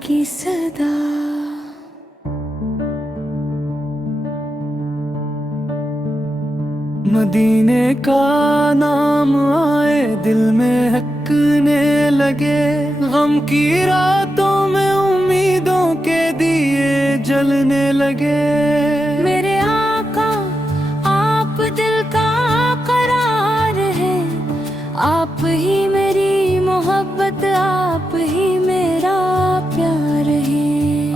की सदा। मदीने का नाम आए दिल में हकने लगे, गम की रातों में उम्मीदों के दिए जलने लगे। मेरे आका आप दिल का करार है, आप ही मेरी मोहब्बत, आप ही मेरा प्यार है।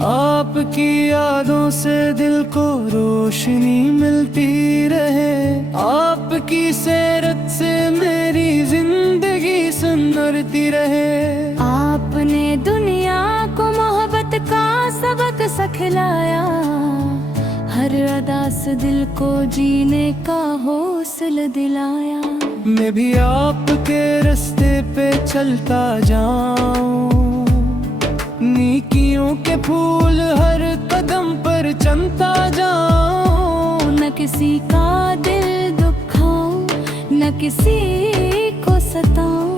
आपकी यादों से दिल को रोशनी मिलती रहे, आपकी सेरत से मेरी जिंदगी संवरती रहे। आपने दुनिया को मोहब्बत का सबक सिखलाया, हर अदा से दिल को जीने का हौसला दिलाया। मैं भी आपके रास्ते पे चलता जाऊं, नेकियों के फूल हर कदम पर चमता जाऊं। न किसी का दिल दुखाऊं, न किसी को सताऊं,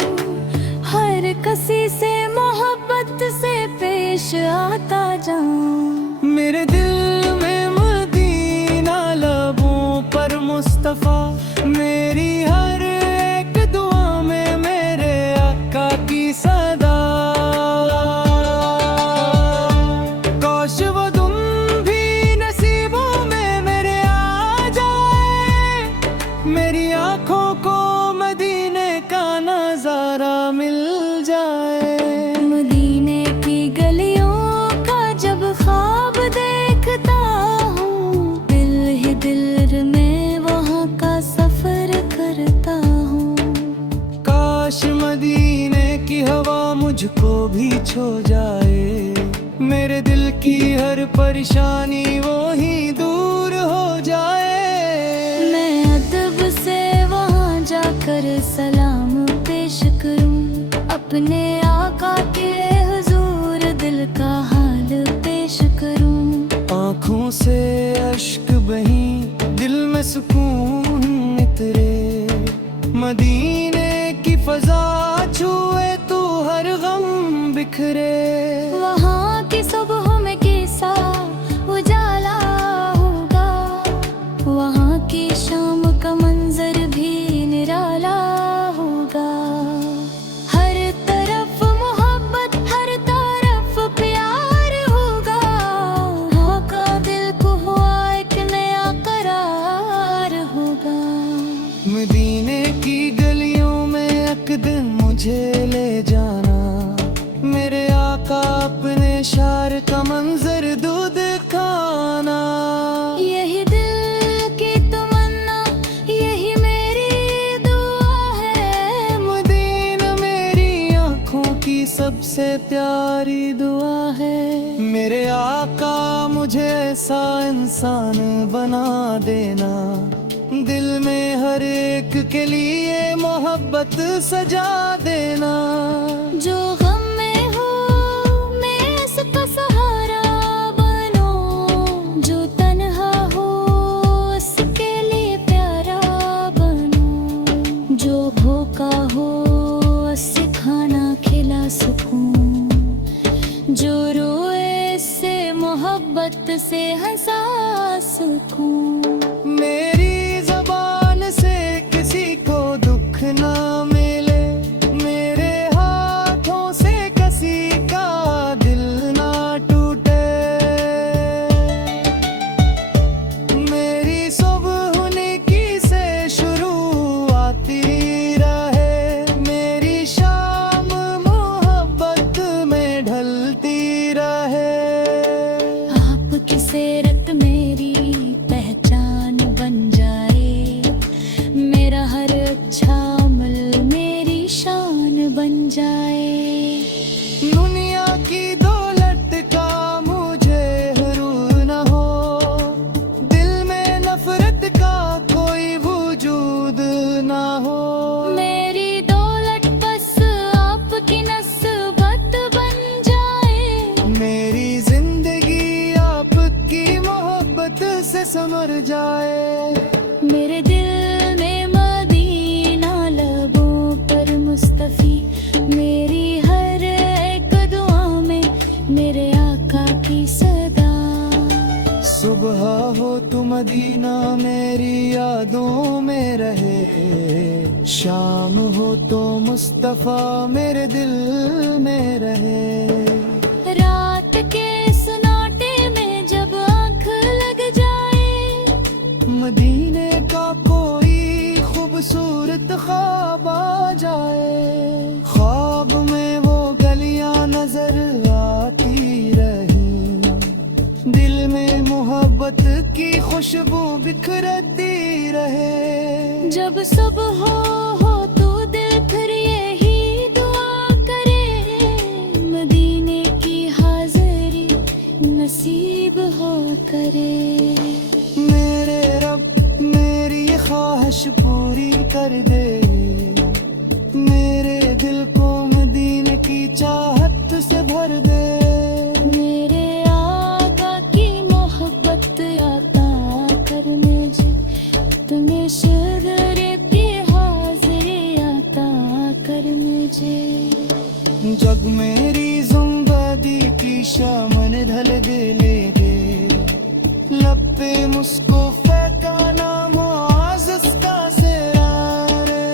हर किसी से मोहब्बत से पेश आता जाऊं। मेरे दिल में मदीना, लबों पर मुस्तफा, मेरी हर एक दुआ में मेरे आका की सदा। काश वो तुम भी नसीबों में मेरे आ जाए, मेरी आंखों को मदीने का नजारा मिल जाए। मदीने की गलियों का जब ख्वाब देखता हूँ, दिल ही दिल में वहाँ का सफर करता हूँ। काश मदीने की हवा मुझको भी छू जाए, मेरे दिल की हर परेशानी वो ही दूर हो जाए। मैं अदब से वहाँ जाकर सलाम पेश करूँ, अपने आका के हुजूर दिल का हाल पेश करूँ। आँखों से अश्क बही, दिल में सुकून नितरे, मदीने की फजा छुए तू हर गम बिखरे। वहाँ की सुबह में कैसा उजाला होगा, वहाँ की शाम का मंजर भी निराला होगा। हर तरफ मोहब्बत, हर तरफ प्यार होगा, वहाँ का दिल को हुआ एक नया करार होगा। मदीने की गलियों में एक दिन मुझे ले जाना, मेरे आका अपने शार का मंजर दूध खाना। यही दिल की तमन्ना, यही मेरी दुआ है, मदीना मेरी आंखों की सबसे प्यारी दुआ है। मेरे आका मुझे ऐसा इंसान बना देना, दिल में हर एक के लिए मोहब्बत सजा देना। जो गम में हो मैं उसका सहारा बनो, जो तन्हा हो उसके लिए प्यारा बनो, जो भूखा हो उससे खाना खिला सकूं, जो रोए से मोहब्बत से हंसा सकूं। मेरी ज़बान से किसी को दुख ना मिले, मेरे हाथों से किसी का दिल ना टूटे। मेरी सुबह नेकी से शुरू आती रहे, मेरी शाम मोहब्बत में ढलती रहे। आपकी सेरत मेरी पहचान बन जाए, मेरा हर अच्छा अमल मेरी शान बन जाए। दुनिया की दौलत का मुझे हरूर न हो, दिल में नफरत का कोई वजूद न हो। मेरी दौलत बस आपकी नस्बत बन जाए, मेरी जिंदगी आपकी मोहब्बत से संवर जाए। मेरे दिल में मदीना, लबों पर मुस्तफी, मेरी हर एक दुआ में मेरे मदीना मेरी यादों में रहे, शाम हो तो मुस्तफा मेरे दिल में रहे। रात के सन्नाटे में जब आँख लग जाए, मदीने का कोई खूबसूरत ख्वाब आ जाए। ख्वाब में वो गलियां नजर आती रही, दिल में मोहब्बत की खुशबू बिखरती रहे। जब सुबह हो तो दिल फिर यही दुआ करे, मदीने की हाजिरी नसीब हो करे। मेरे रब मेरी ख्वाहिश पूरी कर दे, मेरे दिल को मदीने की चाहत से भर दे। मेरे आका की मोहब्बत आता कर मुझे, तुम्हें शगरे की हाजिरी आता कर मुझे। जग मेरी ज़ुंबदी की शामन ढल दे ले दे, लब पे मुझको फेंका नाम आज़िज़ का सिरारे।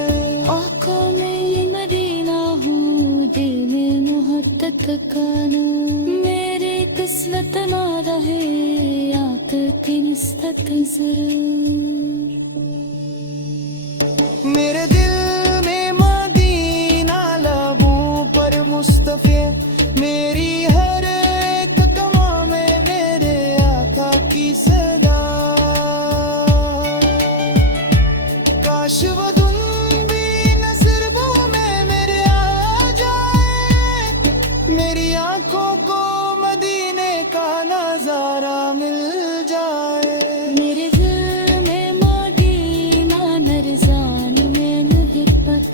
आँखों में ये मदीना हूँ, दिल में मोहब्बत का नाम। मेरी किस्मत ना रहे आका की निस्बत जरूर। मेरे दिल में मदीना लबों पर मुस्तफ़े, मेरी हर एक कमा में मेरे आका की सदा। काश वो धुन भी नज़रों में मेरे आ जाए, मेरी आंखों को मदीने का नजारा मिल जाए। मेरे दिल में मदीना नरज़ान में नहिबत,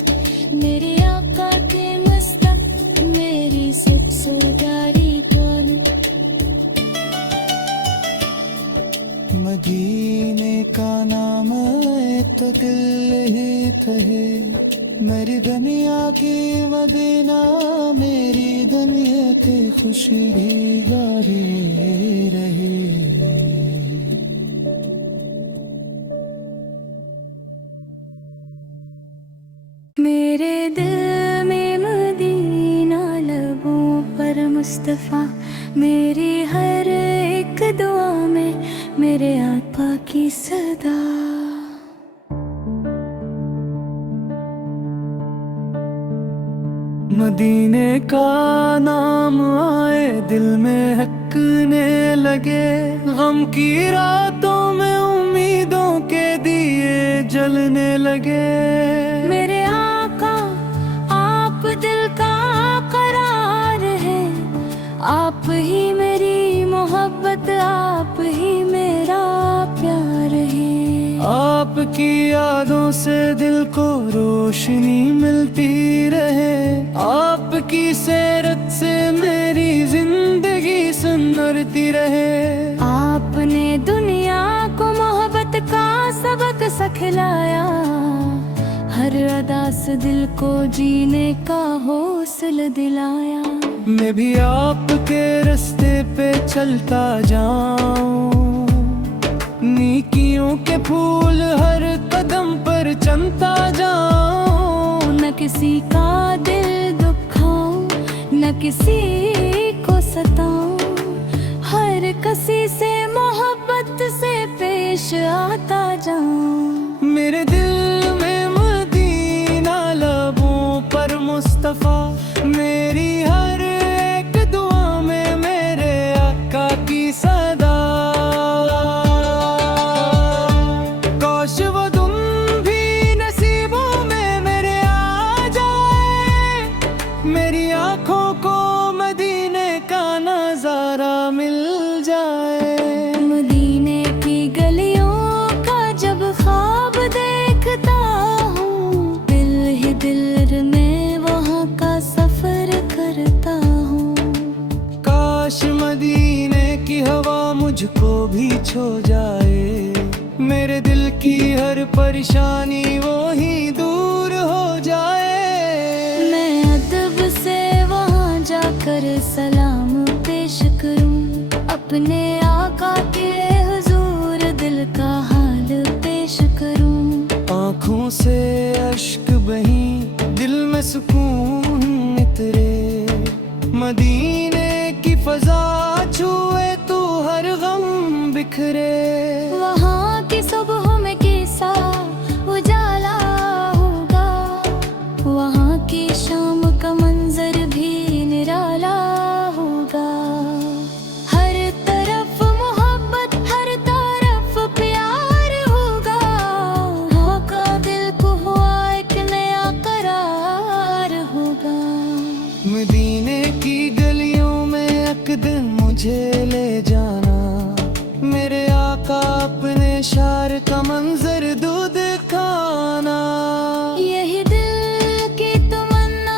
मेरे आका के मस्तक मेरी सुख सुधारी कौन। मदीने का नाम है तो दिल ही तहे, मेरी दुनिया की मदीना मेरी दुनिया की खुशी गारी रहे। मेरे दिल में मदीना लबों पर मुस्तफ़ा, मेरी हर एक दुआ में मेरे आका की सदा। मदीने का नाम आए दिल में हकने लगे, गम की रातों में उम्मीदों के दिए जलने लगे। मेरे आका आप दिल का करार है, आप ही मेरी मोहब्बत, आप ही मेरा प्यार है। आपकी यादों से दिल को रोशनी मिलती रहे, आपकी सीरत से मेरी जिंदगी सुनरती रहे। आपने दुनिया को मोहब्बत का सबक सिखलाया, हर अदा से दिल को जीने का हौसला दिलाया। मैं भी आपके रास्ते पे चलता जाऊं, नेकियों के फूल हर कदम पर चमता जाऊं। न किसी का दिल दुखाऊं, न किसी को सताऊं, हर किसी से मोहब्बत से पेश आता जाऊं। मेरे दिल में मदीना लबों पर मुस्तफ़ा, मेरी हर एक दुआ में मेरे आका की सदा। काश वो तुम भी नसीबों में मेरे आ जाए, मेरी आंखों को मदीने का नजारा मिल जाए। मदीने की गलियों का जब ख्वाब देखता हूँ, दिल ही दिल में वहाँ का सफर करता हूँ। काश मदीने की हवा मुझको भी छू जाए, मेरे दिल की हर परेशानी वो ही दूर हो जाए। मैं अदब से वहाँ जाकर सलाम पेश करूँ, अपने आका के हुजूर दिल आंखों से अश्क बही, दिल में सुकून इतरे। मदीने की फजा छुए तू हर गम बिखरे। वहाँ की सुबह में कैसा उजाला होगा, वहाँ की शाम का मंजर भी निराला होगा। हर तरफ मोहब्बत, हर तरफ प्यार होगा। वहाँ का दिल को हुआ एक नया करार होगा। मदीने की गलियों में एक दिन मुझे ले जाना, मेरे आका अपने शार का मंजर दूध खाना। यही दिल की तमन्ना,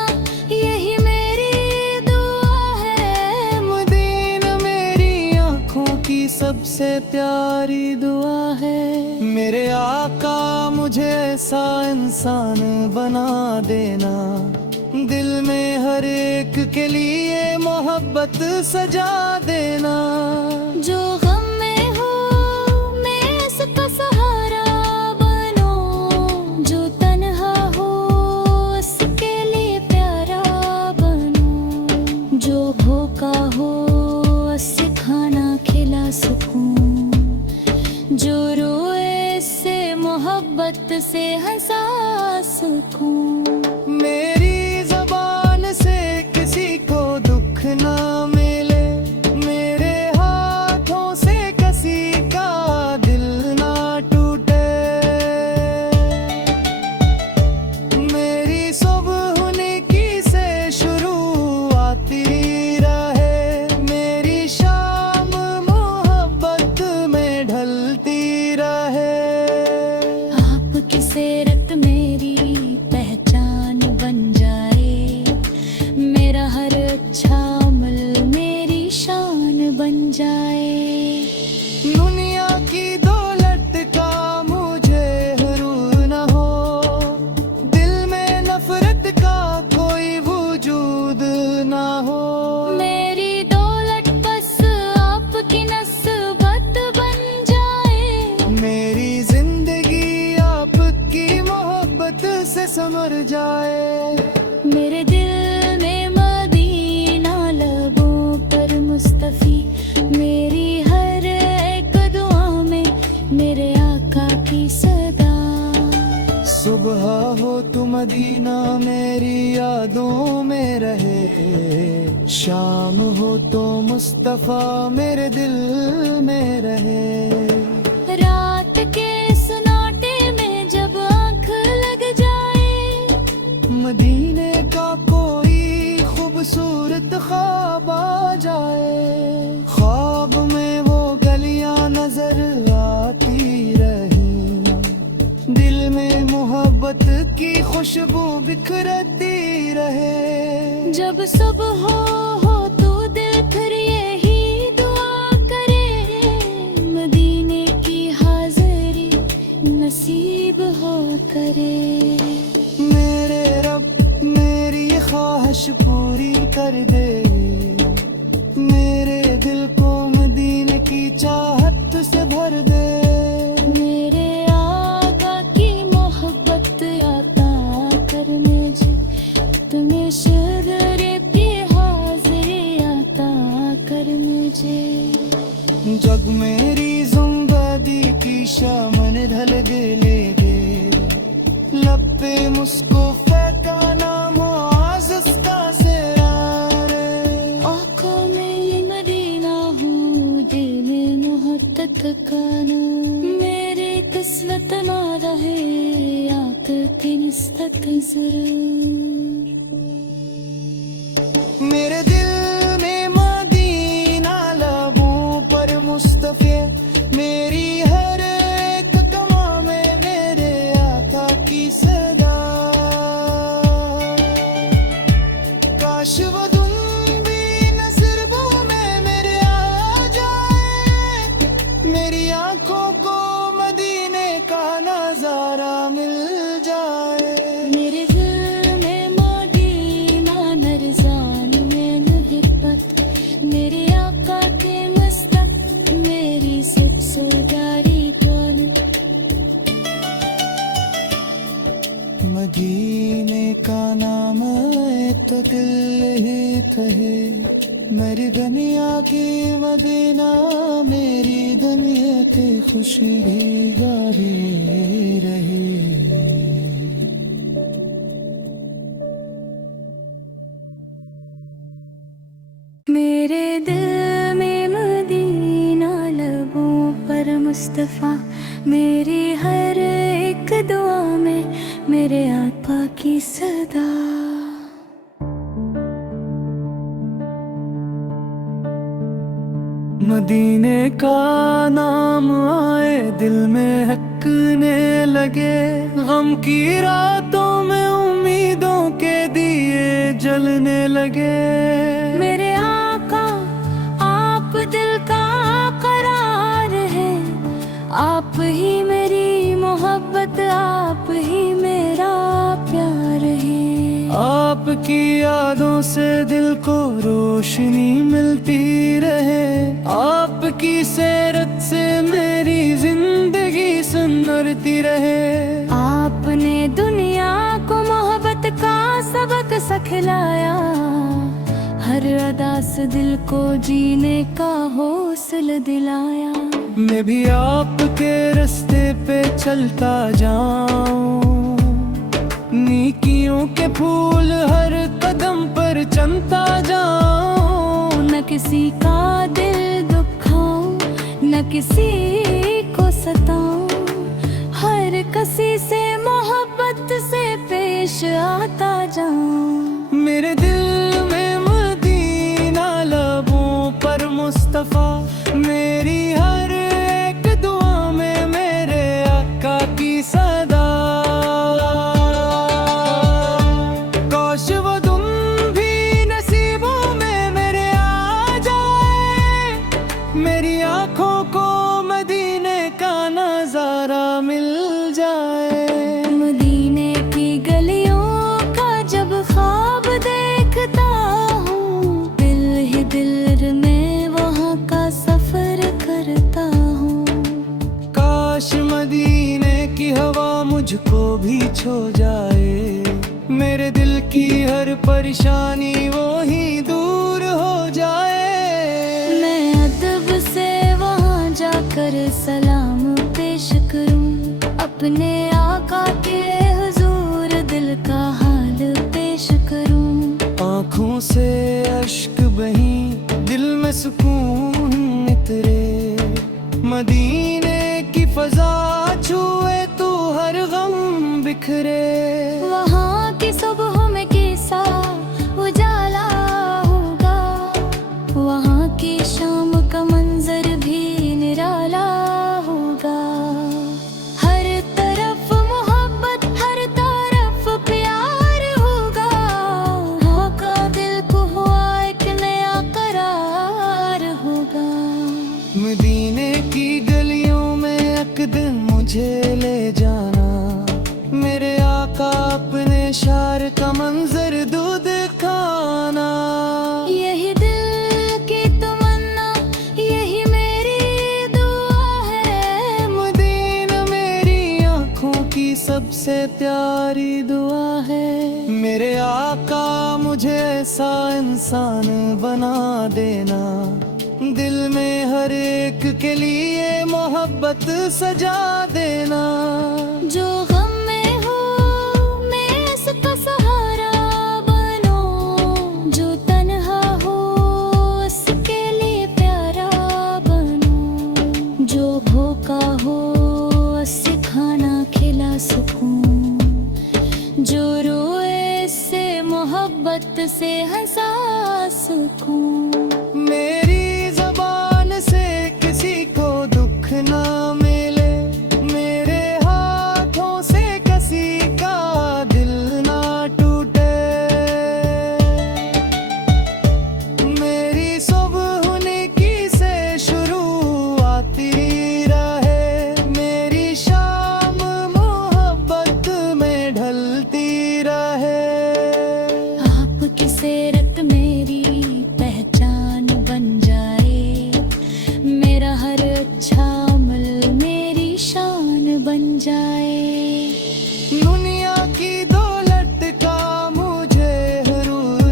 यही मेरी दुआ है। मदीना मेरी आंखों की सबसे प्यारी दुआ है। मेरे आका मुझे ऐसा इंसान बना देना, दिल में हर एक के लिए मोहब्बत सजा देना। जो गम में हो मैं इसका सहारा बनो, जो तन्हा हो उसके लिए प्यारा बनो। जो भूखा हो उससे खाना खिला सकूं, जो रोए से मोहब्बत से हंसा सकूं। मेरी ज़बान से किसी को दुख ना मिले, मेरे हाथों से किसी का दिल ना टूटे। मेरी सुबह नेकी से शुरू आती रहे, मेरी शाम मोहब्बत में ढलती रहे। आपकी सीरत मेरी पहचान बन जाए, मेरा हर अच्छा अमल मेरी शान बन जाए। दुनिया की दौलत का मुझे हुरूर न हो, दिल में नफरत का कोई वजूद न हो। मेरी दौलत बस आपकी नस्बत बन जाए, मेरी जिंदगी आपकी मोहब्बत से संवर जाए। मेरे दिल में मदीना, लबों पर मुस्तफी, मेरी हर एक दुआ में मेरे आका की सदा। सुबह हो तो मदीना मेरी यादों में रहे, शाम हो तो मुस्तफा मेरे दिल में रहे। रात के सन्नाटे में जब आँख लग जाए, मदीने का कोई खूबसूरत ख्वाब आ जाए। ख्वाब में वो गलियां नजर आती रही, दिल में मोहब्बत की खुशबू बिखरती रहे। जब सुबह हो तो दिल फिर यही दुआ करे, मदीने की हाजिरी नसीब हो करे। मेरे रब मेरी ख्वाहिश पूरी कर दे, मेरे दिल को मदीने की चाहत से भर दे। मेरे आका की मोहब्बत आता कर मुझे, तुम्हें शगरे की हाजिरी आता कर मुझे। जग मेरी जिंदगी की शामन ढल गले गे, लब पे मुस्को फेंका नाम आज़िज़ का सिरारे। आँखों में ये मदीना हूँ, दिल में मोहब्बत का नाम। मेरी किस्मत ना रहे आपकी निस्बत जरूर। मेरे दिल में मदीना, लबों पर मुस्तफे, मेरी हर एक कमा में मेरे आका की सदा। काश वो धुन भी नज़रों में मेरे आ जाए, मेरी आंखों को मदीने का नजारा मिल जाए। मेरे दिल में तो दिल ही कहे मेरी दुनिया की मदीना मेरी दुनिया की खुशी गारी रहे। मेरे दिल में मदीना, लबों पर मुस्तफ़ा, मेरी हर एक दुआ में मेरे आका की सदा। मदीने का नाम आए दिल में हकने लगे, गम की रातों में उम्मीदों के दिए जलने लगे। मेरे आका आप दिल का करार है, आप ही मेरी मोहब्बत, आप ही मेरा प्यार है। आपकी यादों से दिल को रोशनी मिलती रहे, आपकी सेरत से मेरी जिंदगी संवरती रहे। आपने दुनिया को मोहब्बत का सबक सिखलाया, हर अदा से दिल को जीने का हौसला दिलाया। मैं भी आपके रास्ते पे चलता जाऊं, नेकियों के फूल हर कदम पर चमता जाऊं। न किसी का दिल दुखाऊं, न किसी को सताऊं, हर किसी से मोहब्बत से पेश आता जाऊं। मेरे दिल में मदीना, लबों पर मुस्तफ़ा, मेरी हर एक दुआ में मेरे आका की सदा। काश वो तुम भी नसीबों में मेरे आ जाए, मेरी आँखों को मदीने का नजारा मिल जाए। मदीने की गलियों का जब ख्वाब देखता हूँ, दिल ही दिल में वहाँ का सफर करता हूँ। काश मदीने की हवा मुझको भी छू जाए, मेरे दिल की हर परेशानी वो ही दूर हो जाए। मैं अदब से वहाँ जाकर सलाम पेश करूँ, अपने आका के हुजूर दिल का हाल पेश करूँ। आँखों से अश्क बही, दिल में सुकून नितरे, मदीने की फजा छुए तू हर गम बिखरे। वहाँ की सुबह में कैसा उजाला होगा, वहाँ की शाम का मंजर भी निराला होगा। हर तरफ मोहब्बत, हर तरफ प्यार होगा, वहाँ का दिल को हुआ एक नया करार होगा। मदीने की गलियों में एक दिन मुझे ले जाना, मेरे आका अपने शार का मंजर दूध खाना। यही दिल की तमन्ना, यही मेरी दुआ है, मदीना मेरी आँखों की सबसे प्यारी दुआ है। मेरे आका मुझे ऐसा इंसान बना देना, दिल में हर एक के लिए मोहब्बत सजा देना। जो गम में हो मैं उसका सहारा बनो, जो तन्हा हो उसके लिए प्यारा बनो, जो भूखा हो उससे खाना खिला सकूं, जो रोए से मोहब्बत से हंसा सकूं। मेरी ज़बान से किसी को दुख ना मिले, मेरे हाथों से किसी का दिल ना टूटे। मेरी सुबह नेकी से शुरुआती रहे, मेरी शाम मोहब्बत में ढलती रहे। आपकी सेरत मेरी पहचान बन जाए, मेरा हर अच्छा अमल मेरी शान बन जाए। दुनिया की दौलत का मुझे हरूर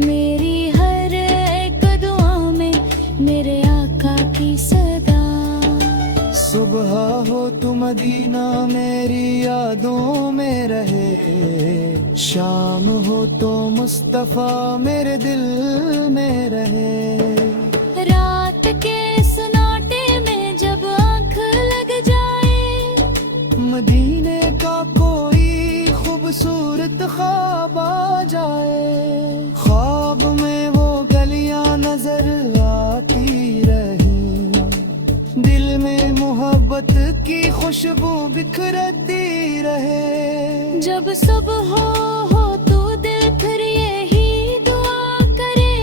मेरी हर एक दुआ में मेरे आका की सदा। सुबह हो तो मदीना मेरी यादों में रहे, शाम हो तो मुस्तफा मेरे दिल में रहे। रात के सन्नाटे में जब आँख लग जाए, मदीने का कोई खूबसूरत ख्वाब आ जाए। ख्वाब में वो गलियां नजर आती रही, दिल में मोहब्बत की खुशबू बिखरती रहे। जब सुबह हो तो दिल फिर यही दुआ करे,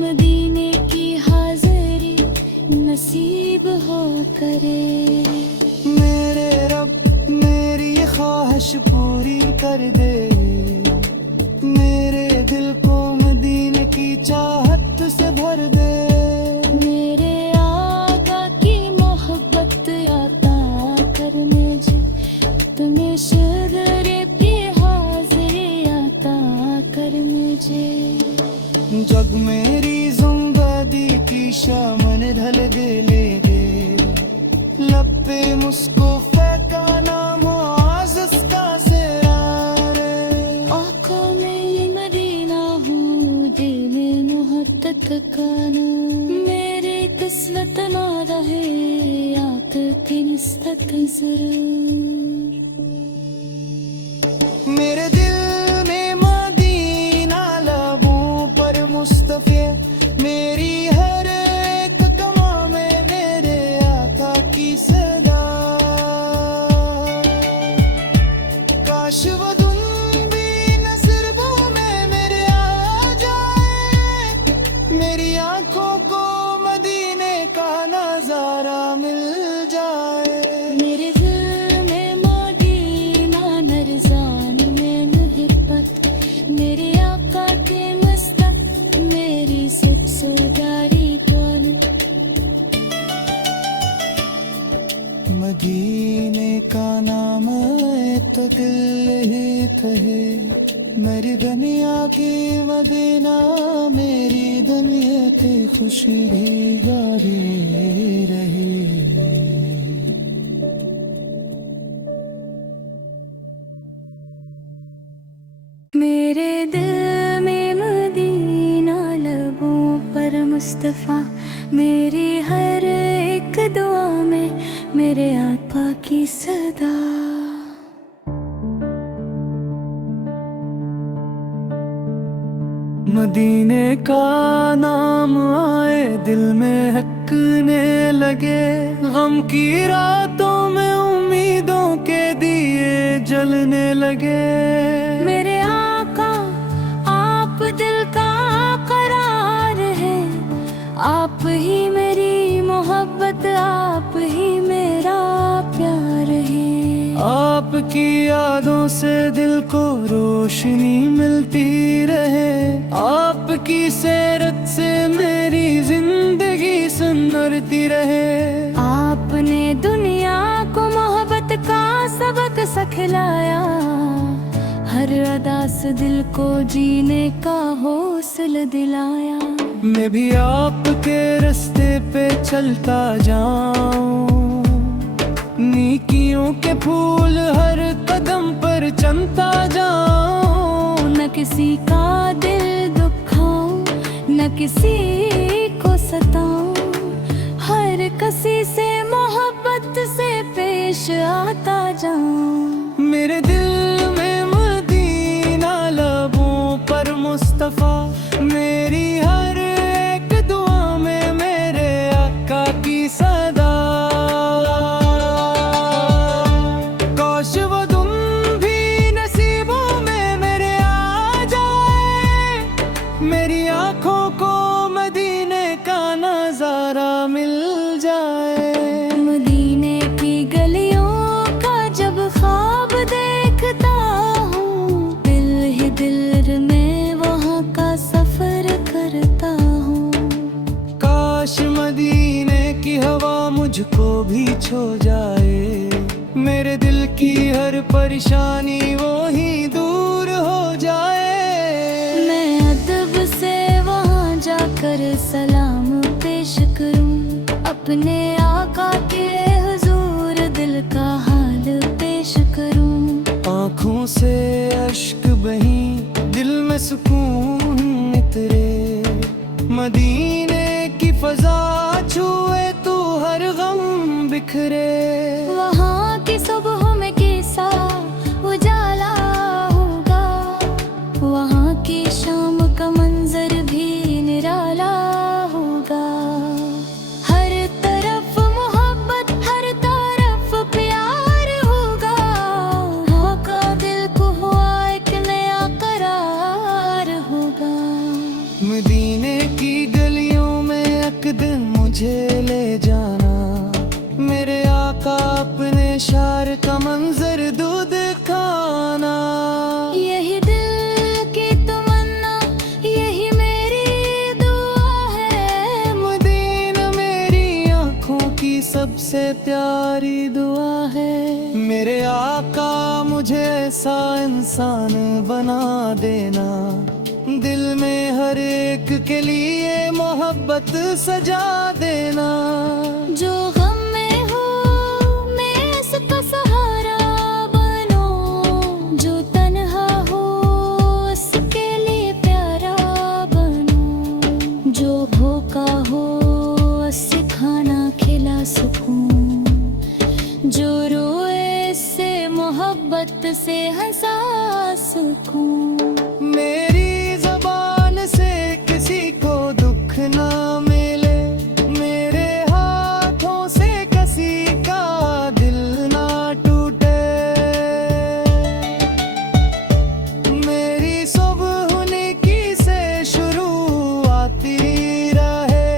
मदीने की हाजिरी नसीब हो करे। मेरे रब मेरी ख्वाहिश पूरी कर दे, मेरे दिल को मदीने की चाहत से भर दे। मेरे आका की मोहब्बत आता कर मुझे, तुम्हें शदरे की हाजिरी आता कर मुझे। जग मेरी जिंदगी की शामन ढल दे ले दे, लब पे मुस्कुफे का नाम आज़िज़ का सिरारे। आका मेरी मदीना हूँ, दिल में मोहब्बत का नाम। मेरी किस्मत ना रहे आका की निस्बत जरूर। मेरे दिल में मदीना, लबों पर मुस्तफ़े, मेरी हर एक कमा में मेरे आका की सदा। काश वो धुन भी नज़रों में मेरे आ जाए, मेरी आंखों को मदीने का नजारा मिल जाए। मेरे दिल में मदीना नरजान में नहिबत, मेरे आका के मस्तक, मेरी सुख सुधारी दौलत। मदीने का नाम है तो दिल ही कहे, मेरी दुनिया की मदीना, मेरी दुनिया की खुशी भी जारी रहे। मेरे दिल में मदीना, लबों पर मुस्तफा, मेरी हर एक दुआ में मेरे आका की सदा। मदीने का नाम आए दिल में हकने लगे, गम की रातों में उम्मीदों के दिए जलने लगे। मेरे आका आप दिल का करार है, आप ही मेरी मोहब्बत, आप ही मेरा प्यार है। आपकी यादों से दिल को रोशनी मिलती रहे, आपकी सीरत से मेरी जिंदगी सुनरती रहे। आपने दुनिया को मोहब्बत का सबक सिखलाया, हर अदा से दिल को जीने का हौसला दिलाया। मैं भी आपके रास्ते पे चलता जाऊं, नेकियों के फूल हर कदम पर चमता जाऊं। न किसी का दिल दुखाऊं, न किसी को सताऊं, हर किसी से मोहब्बत से पेश आता जाऊं। मेरे दिल में मदीना, लबों पर मुस्तफा, मेरी हर एक दुआ में मेरे आका की सदा। काश वो तुम भी नसीबों में मेरे आ जाए, मेरी आंखों को मदीने का नजारा मिल जाए। मदीने की गलियों का जब ख्वाब देखता हूँ, दिल ही दिल में वहाँ का सफर करता हूँ। काश मदीने की हवा मुझको भी छू जाए, मेरे दिल की हर परेशानी वो ही दूर हो जाए। मैं कर सलाम पेश करूं, अपने आका के हुजूर दिल का हाल पेश करूं। आँखों से अश्क बही, दिल में सुकून नितरे, मदीने की फजा छुए तू हर गम बिखरे। वहाँ की सुबह में कैसा उजाला होगा, वहाँ की शाम का मंजर भी निराला होगा। हर तरफ मोहब्बत, हर तरफ प्यार होगा, वहाँ का दिल को हुआ एक नया करार होगा। मदीने की गलियों में एक दिन मुझे ले जाना, मेरे आका अपने शार का मंजर दूध खाना। यही दिल की तमन्ना, यही मेरी दुआ है, मदीना मेरी आँखों की सबसे प्यारी दुआ है। मेरे आका मुझे ऐसा इंसान बना देना, दिल में हर एक के लिए मोहब्बत सजा देना। जो गम में हो मैं उसका सहारा बनो, जो तन्हा हो उसके लिए प्यारा बनो, जो भूखा हो उससे खाना खिला सकूं, जो रोए से मोहब्बत से हंसा सकूं। मेरी ज़बान से किसी को दुख ना मिले, मेरे हाथों से किसी का दिल ना टूटे, मेरी सुबह नेकी से शुरुआती रहे,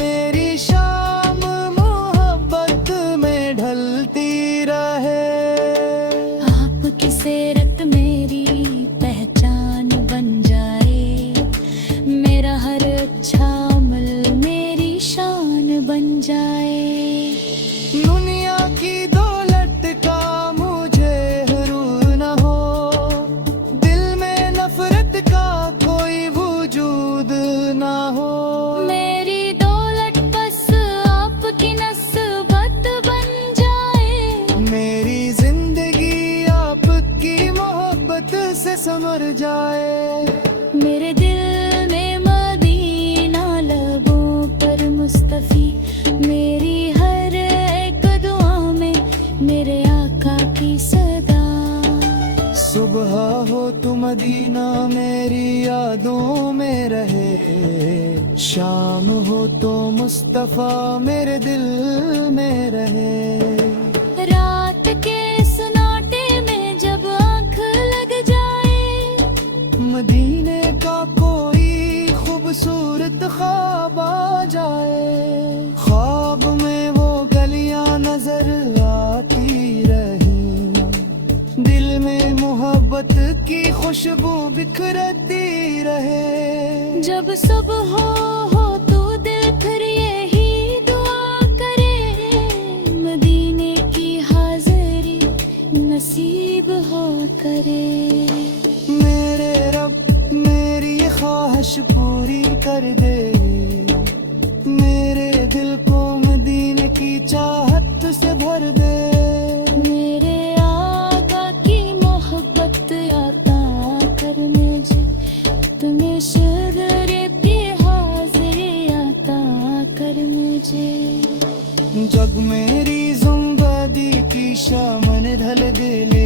मेरी शाम मोहब्बत में ढलती रहे। आपकी सीरत मेरी पहचान बन जाए, मेरा हर अच्छा अमल मेरी शान बन जाए। दुनिया की दौलत का मुझे हरूर न हो, दिल में नफरत का कोई वजूद न हो। मेरी दौलत बस आपकी नस्बत बन जाए, मेरी जिंदगी आपकी मोहब्बत से संवर जाए। मेरे दिल में मदीना, लबों पर मुस्तफी, मेरी हर एक दुआ में मेरे आका की सदा। सुबह हो तो मदीना मेरी यादों में रहे, शाम हो तो मुस्तफा मेरे दिल में रहे। रात के सन्नाटे में जब आँख लग जाए, मदीने का कोई खूबसूरत ख्वाब आ जाए, ख्वाब में वो गलियां नजर आती रही, दिल में मोहब्बत की खुशबू बिखरती रहे। जब सुबह हो तो दिल फिर यही दुआ करे, मदीने की हाजिरी नसीब हो करे। मेरे रब मेरी ख्वाहिश पूरी कर दे, मेरे दिल को मदीने की चाहत से भर दे। मेरे आका की मोहब्बत आता कर मुझे, तुम्हें शगरे की हाजिरी आता कर मुझे। जग मेरी ज़िंदगी की शामन ढल दे ले,